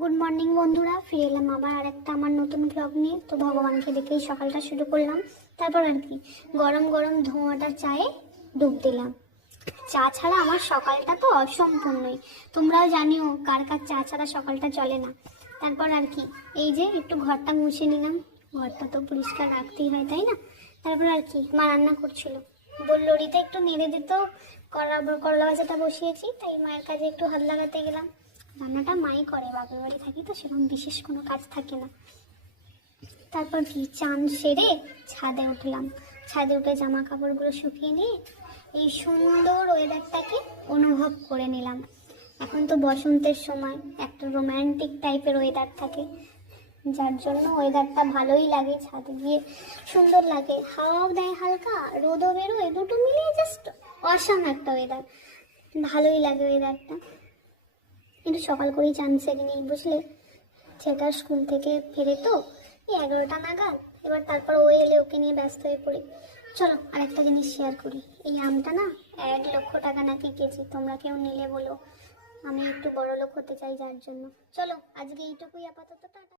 Good morning বন্ধুরা, ফিরে এলাম আবার আরেকটা আমার নতুন ব্লগ নিয়ে। তো ভগবানকে দেখেই সকালটা শুরু করলাম। তারপর আর কি, গরম গরম ধোঁয়াটা চায়ে ডুব দিলাম। চা ছাড়া আমার সকালটা তো অসম্পূর্ণই। তোমরাও জানিও কার কার চা ছাড়া সকালটা চলে না। তারপর আর কি, এই যে একটু ঘরটা মুছে নিলাম। ঘরটা তো পরিষ্কার রাখতেই হয়, তাই না? তারপর আর কি, মা রান্না করছিল, বললো রিতা একটু নেড়ে দিত। করলা ভাজাটা বসিয়েছি, তাই মায়ের কাজে একটু হাত লাগাতে গেলাম। রান্নাটা মাই করে, বাপের বাড়ি থাকি তো সেরকম বিশেষ কোনো কাজ থাকে না। তারপর কি, চান সেরে ছাদে উঠলাম। ছাদে উঠে জামা কাপড়গুলো শুকিয়ে নিয়ে এই সুন্দর ওয়েদারটাকে অনুভব করে নিলাম। এখন তো বসন্তের সময়, একটা রোম্যান্টিক টাইপের ওয়েদার থাকে, যার জন্য ওয়েদারটা ভালোই লাগে। ছাদে গিয়ে সুন্দর লাগে, হাওয়াও দেয় হালকা, রোদও বেরোয়, দুটো মিলিয়ে জাস্ট অসাম একটা ওয়েদার। ভালোই লাগে ওয়েদারটা। কিন্তু সকাল করেই চান সেরে নিই, বুঝলে। ছেলেটা স্কুল থেকে ফেরে তো এই 11টা নাগাদ। এবার তারপর ও এলে ওকে নিয়ে ব্যস্ত হয়ে পড়ি। চলো আর একটা জিনিস শেয়ার করি। এই আমটা না 1,00,000 টাকা নাকি কেজি। তোমরা কেউ নিলে বলো, আমি একটু বড় লোক হতে চাই যার জন্য। চলো আজকে এইটুকুই, আপাতত টাটা।